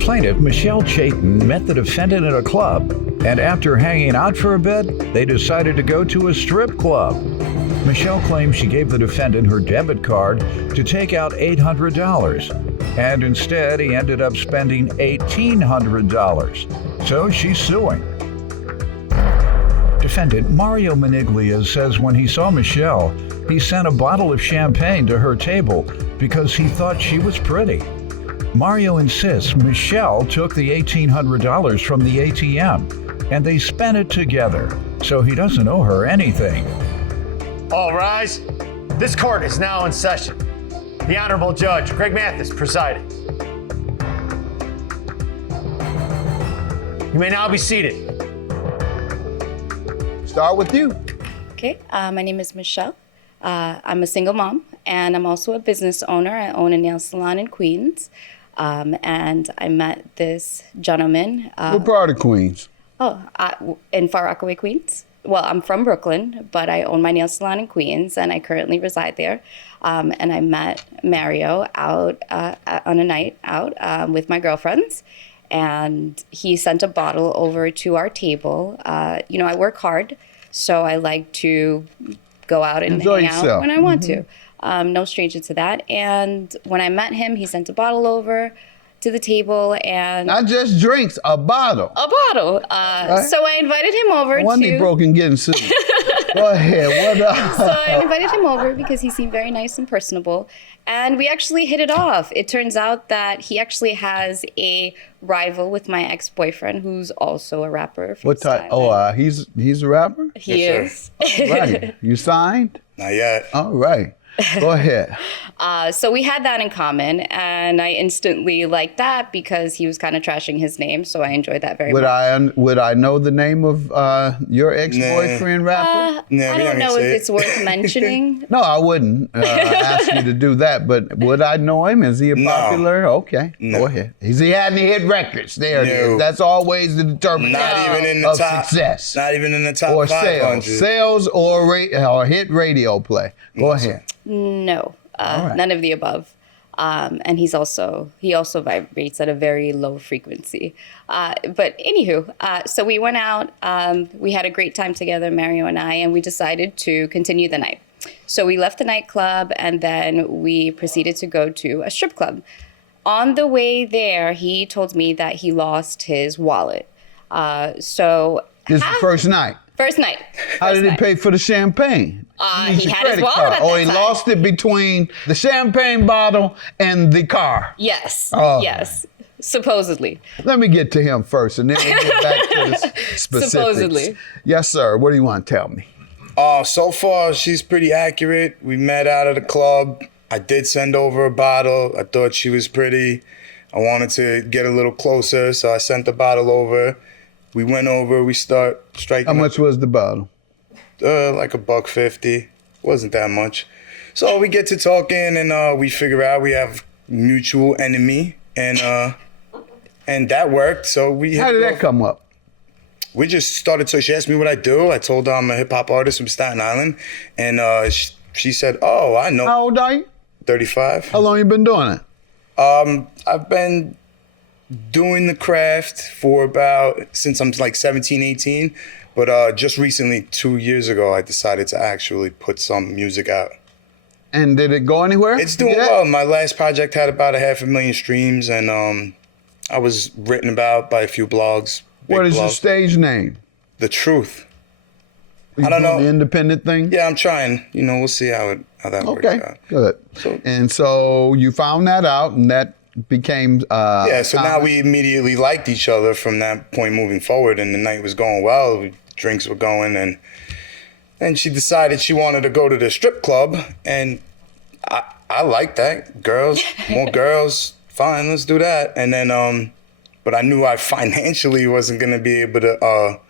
Plaintiff Michelle Chayton met the defendant at a club, and after hanging out for a bit, they decided to go to a strip club. Michelle claims she gave the defendant her debit card to take out $800, and instead he ended up spending $1,800. So she's suing. Defendant Mario Maniglia says when he saw Michelle, he sent a bottle of champagne to her table because he thought she was pretty. Mario insists Michelle took the $1,800 from the ATM and they spent it together, so he doesn't owe her anything. All rise. This court is now in session. The Honorable Judge Greg Mathis presiding. You may now be seated. Start with you. Okay, my name is Michelle. I'm a single mom, and I'm also a business owner. I own a nail salon in Queens, and I met this gentleman. What part of Queens? In Far Rockaway, Queens. Well, I'm from Brooklyn, but I own my nail salon in Queens, and I currently reside there. And I met Mario out on a night out with my girlfriends, and he sent a bottle over to our table. I work hard, so I like to go out and Enjoy hang yourself. out when I want to. No stranger to that. And when I met him, he sent a bottle over to the table, and Not just drinks, a bottle. So I invited him over One day broke and getting sued. Go ahead. What up? So I invited him over because he seemed very nice and personable, and we actually hit it off. It turns out that he actually has a rival with my ex-boyfriend, who's also a rapper. From What type? He's a rapper? He is. Right. You signed? Not yet. All right. Go ahead. So we had that in common, and I instantly liked that because he was kind of trashing his name, so I enjoyed that very much. Would I know the name of your ex-boyfriend rapper? I don't know if it's worth mentioning. No, I wouldn't ask you to do that, but would I know him? Is he a popular? Okay, go ahead. Has he had any hit records? There it is. That's always the determinant of success. Not even in the top or 500. Sales or hit radio play. Go ahead. No, right. None of the above. And he also vibrates at a very low frequency. But anywho, so we went out. We had a great time together, Mario and I, and we decided to continue the night. So we left the nightclub, and then we proceeded to go to a strip club. On the way there, he told me that he lost his wallet. This is the first night. First night. How did he pay for the champagne? He had his wallet at that he time. lost it between the champagne bottle and the car. Yes. Oh. Yes. Supposedly. Let me get to him first, and then we'll get back to the specifics. Supposedly. Yes, sir. What do you want to tell me? So far, she's pretty accurate. We met out at a club. I did send over a bottle. I thought she was pretty. I wanted to get a little closer, so I sent the bottle over. We went over, we start striking. How much was the bottle? Like $1.50. Wasn't that much. So we get to talking, and we figure out we have mutual enemy, and that worked. So we. How did that come up? We just started. So she asked me what I do. I told her I'm a hip hop artist from Staten Island, and she said, "Oh, I know." How old are you? 35. How long you been doing it? I've been doing the craft since I'm like 17, 18. But just recently, 2 years ago, I decided to actually put some music out. And did it go anywhere? It's doing well. My last project had about 500,000 streams, and I was written about by a few blogs. What is your stage name? The Truth. I don't know. The independent thing? Yeah, I'm trying. We'll see how that works out. Okay, good. And so you found that out, and that became so now we immediately liked each other from that point moving forward, and the night was going well. Drinks were going, and then she decided she wanted to go to the strip club, and I like that. Girls, more girls, fine, let's do that. And then but I knew I financially wasn't gonna be able to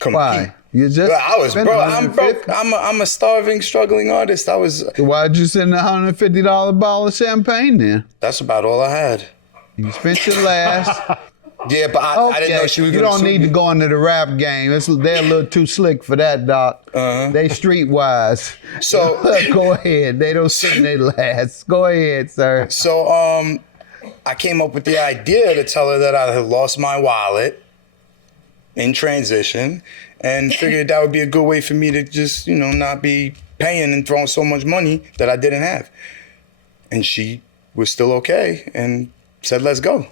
compete. Why? You just I'm broke. I'm a starving, struggling artist. Why'd you send a $150 bottle of champagne then? That's about all I had. You spent your last. Yeah, but I didn't know she was. You don't need to go into the rap game. They're a little too slick for that, Doc. They streetwise. So go ahead. They don't send their last. Go ahead, sir. So I came up with the idea to tell her that I had lost my wallet in transition and figured that would be a good way for me to just, not be paying and throwing so much money that I didn't have. And she was still okay and said, let's go.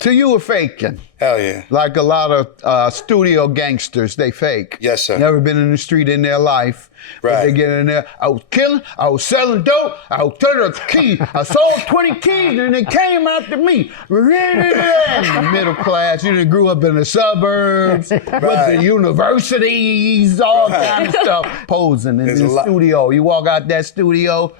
So you were faking. Hell yeah. Like a lot of studio gangsters, they fake. Yes, sir. Never been in the street in their life. But Right. they get in there, I was killing, I was selling dope, I was turning the keys, I sold 20 keys and they came after me. Middle class, you done grew up in the suburbs, with the universities, all kind of stuff. Posing in the studio. You walk out that studio,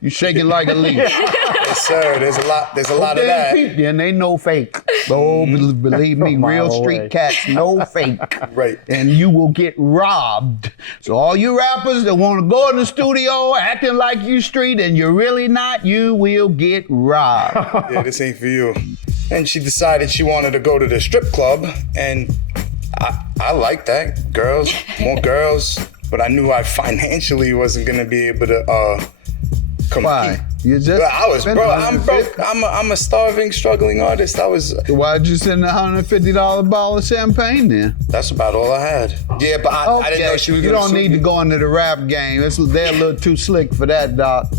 you shaking like a leaf. Yes, sir. There's a lot of that. People, and they know fake. Oh, believe me, real street cats know fake. Right. And you will get robbed. So all you rappers that want to go in the studio acting like you street and you're really not, you will get robbed. Yeah, this ain't for you. And she decided she wanted to go to the strip club, and I like that. Girls, more girls, but I knew I financially wasn't gonna be able to compete. Why? You just I'm broke. I'm a starving, struggling artist. Why'd you send a $150 bottle of champagne then? That's about all I had. Yeah, but I didn't know she was You gonna don't sue need me. to go into the rap game. They're a little too slick for that, Doc.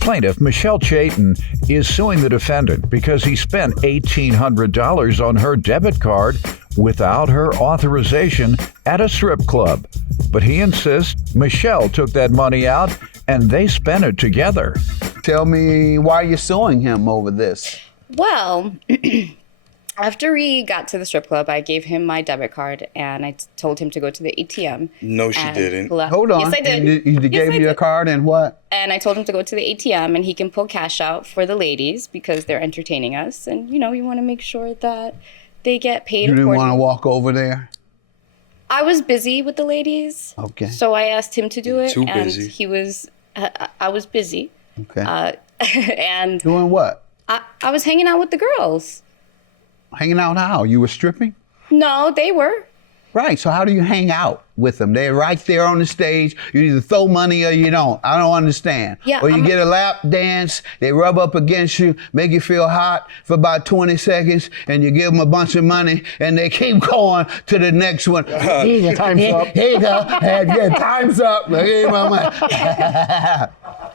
Plaintiff Michelle Chayton is suing the defendant because he spent $1,800 on her debit card without her authorization at a strip club. But he insists Michelle took that money out and they spent it together. Tell me why you're suing him over this. Well, after we got to the strip club, I gave him my debit card and I told him to go to the ATM. No, she didn't. Hold on. Yes, I did. You gave me your card and what? And I told him to go to the ATM and he can pull cash out for the ladies because they're entertaining us. And, you want to make sure that they get paid. You didn't want to accordingly. walk over there? I was busy with the ladies. Okay. So I asked him to do it. Too and busy. he was, I was busy. Okay. And Doing what? I was hanging out with the girls. Hanging out how? You were stripping? No, they were. Right. So how do you hang out with them? They're right there on the stage. You either throw money or you don't. I don't understand. Yeah, Or you get a lap dance, they rub up against you, make you feel hot for about 20 seconds, and you give them a bunch of money, and they keep going to the next one. Here you go. Time's up. Here you go. Yeah, time's up. Here's my money.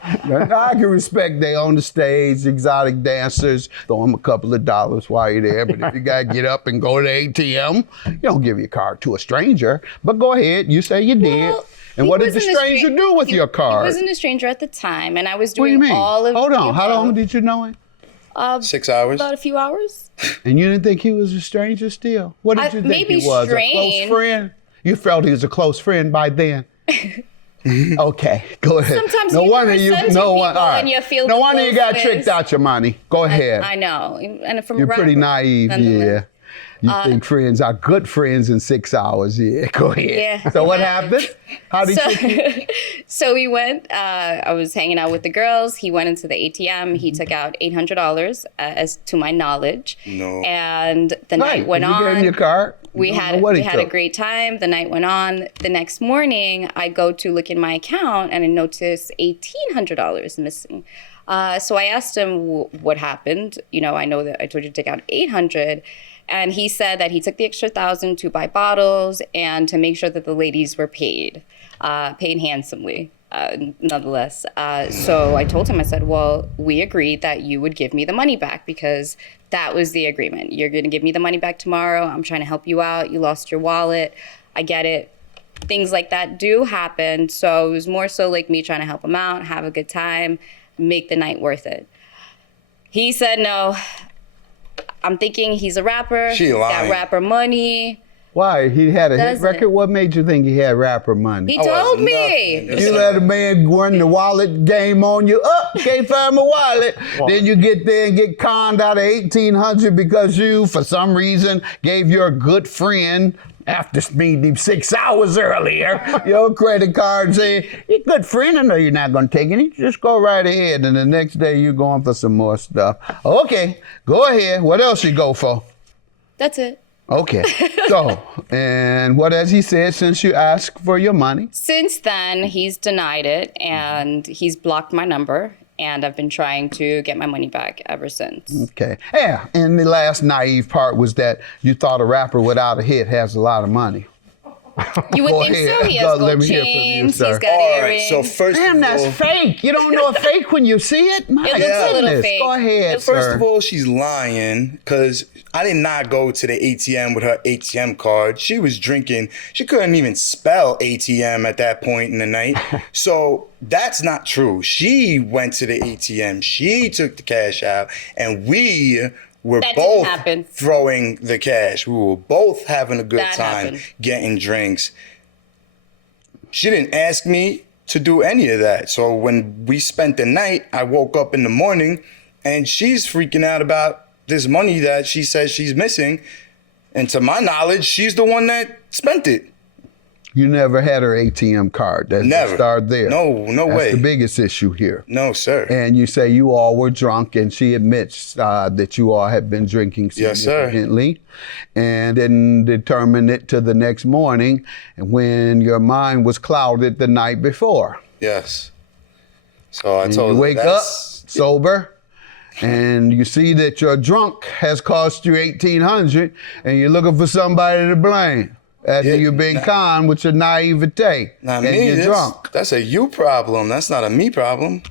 I can respect they on the stage, exotic dancers, throw them a couple of dollars while you're there. But if you got to get up and go to the ATM, you don't give your card to a stranger. But go ahead, you say you did. Well, and he what did the wasn't a stranger do with your He card? wasn't a stranger at the time, and I was What do you doing mean? all of Hold the on, how above. long did you know him? 6 hours. About a few hours. And you didn't think he was a stranger still? What did you think maybe he was? A strange. close friend? You felt he was a close friend by then? Okay, go ahead. Sometimes you present to people and you feel No the wonder you got closeness. tricked out your money. Go ahead. I know, and from You're a pretty rapper, naive, yeah. nonetheless. You think friends are good friends in 6 hours, yeah. Go ahead. Yeah. So what happened? How did you? So we went, I was hanging out with the girls. He went into the ATM. He took out $800, as to my knowledge. No. And the night went You gave him on. your card? We You don't had know what he a took. great time. The night went on. The next morning, I go to look in my account and I notice $1,800 missing. So I asked him what happened. I know that I told you to take out $800, and he said that he took the extra $1,000 to buy bottles and to make sure that the ladies were paid handsomely. Nonetheless. So I told him, I said, well, we agreed that you would give me the money back because that was the agreement. You're going to give me the money back tomorrow. I'm trying to help you out. You lost your wallet. I get it. Things like that do happen. So it was more so like me trying to help him out, have a good time, make the night worth it. He said no. I'm thinking he's a rapper. She He's got lying. rapper money. Why? He had a hit Doesn't. record? What made you think he had rapper money? He I told was me. nothing. You let a man run the wallet game on you. Can't find my wallet. Then you get there and get conned out of $1,800 because you, for some reason, gave your good friend, after meeting him 6 hours earlier, your credit card and say, "You're a good friend. I know you're not going to take any. Just go right ahead." And the next day you're going for some more stuff. Okay, go ahead. What else you go for? That's it. Okay. So, and what has he said since you asked for your money? Since then, he's denied it and he's blocked my number. and I've been trying to get my money back ever since. Okay. Yeah, and the last naive part was that you thought a rapper without a hit has a lot of money. You would Go think ahead. so. He Go, has let gold me hear from you, chains. sir. He's got All right, earrings. so first Damn, of that's all, fake. You don't know a fake when you see it? My It looks a little goodness. fake. Go ahead, first sir. of all, she's lying because I did not go to the ATM with her ATM card. She was drinking. She couldn't even spell ATM at that point in the night. So that's not true. She went to the ATM. She took the cash out, and we were That didn't both happen. throwing the cash. We were both having a good That time, happened. getting drinks. She didn't ask me to do any of that. So when we spent the night, I woke up in the morning and she's freaking out about this money that she says she's missing. And to my knowledge, she's the one that spent it. You never had her ATM card. Let's Never. start there. No That's way. the biggest issue here. No, sir. And you say you all were drunk, and she admits that you all had been drinking Yes, sir. significantly, and then determined it to the next morning when your mind was clouded the night before. Yes. So I And told you her wake up that's sober, and you see that your drunk has cost you $1,800, and you're looking for somebody to blame. After Yeah, you've been conned with your naivete, not and me. you're drunk. That's a you problem. That's not a me problem.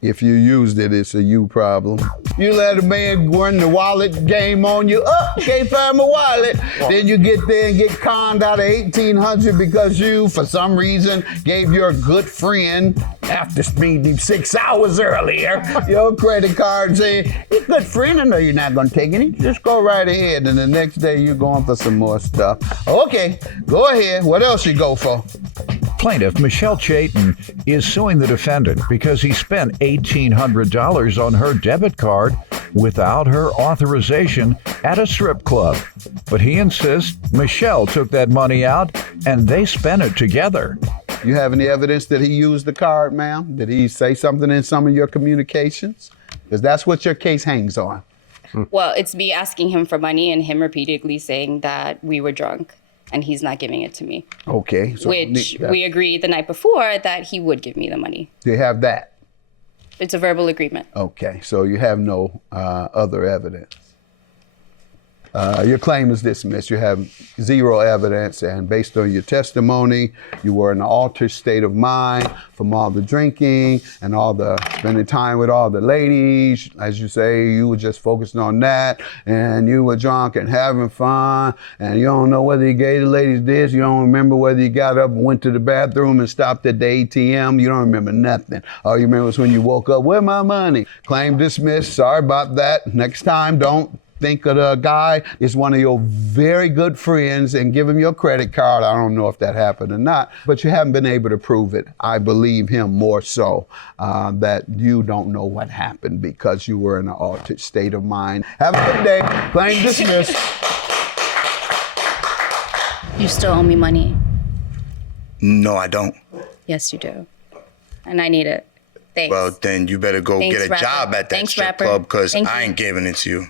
If you used it, it's a you problem. You let a man run the wallet game on you. Oh, can't find my wallet. Then you get there and get conned out of $1,800 because you, for some reason, gave your good friend, after speeding 6 hours earlier, your credit card saying, "You're a good friend. I know you're not going to take any. Just go right ahead." And the next day, you're going for some more stuff. Okay, go ahead. What else you go for? Plaintiff Michelle Chayton is suing the defendant because he spent $1,800 on her debit card without her authorization at a strip club. But he insists Michelle took that money out and they spent it together. You have any evidence that he used the card, ma'am? Did he say something in some of your communications? Because that's what your case hangs on. Well, it's me asking him for money and him repeatedly saying that we were drunk and he's not giving it to me. Okay. So Which we agreed the night before that he would give me the money. Do you have that? It's a verbal agreement. Okay. So you have no other evidence. Your claim is dismissed. You have zero evidence, and based on your testimony, you were in an altered state of mind from all the drinking and all the spending time with all the ladies. As you say, you were just focusing on that, and you were drunk and having fun, and you don't know whether you gave the ladies this. You don't remember whether you got up and went to the bathroom and stopped at the ATM. You don't remember nothing. All you remember is when you woke up, "Where's my money?" Claim dismissed. Sorry about that. Next time, don't think of the guy is one of your very good friends and give him your credit card. I don't know if that happened or not, but you haven't been able to prove it. I believe him more so that you don't know what happened because you were in an altered state of mind. Have a good day. Claim dismissed. You still owe me money. No, I don't. Yes, you do. And I need it. Thanks. Well, then you better go Thanks, get a rapper. job at that Thanks, strip rapper. club because Thank I you. ain't giving it to you.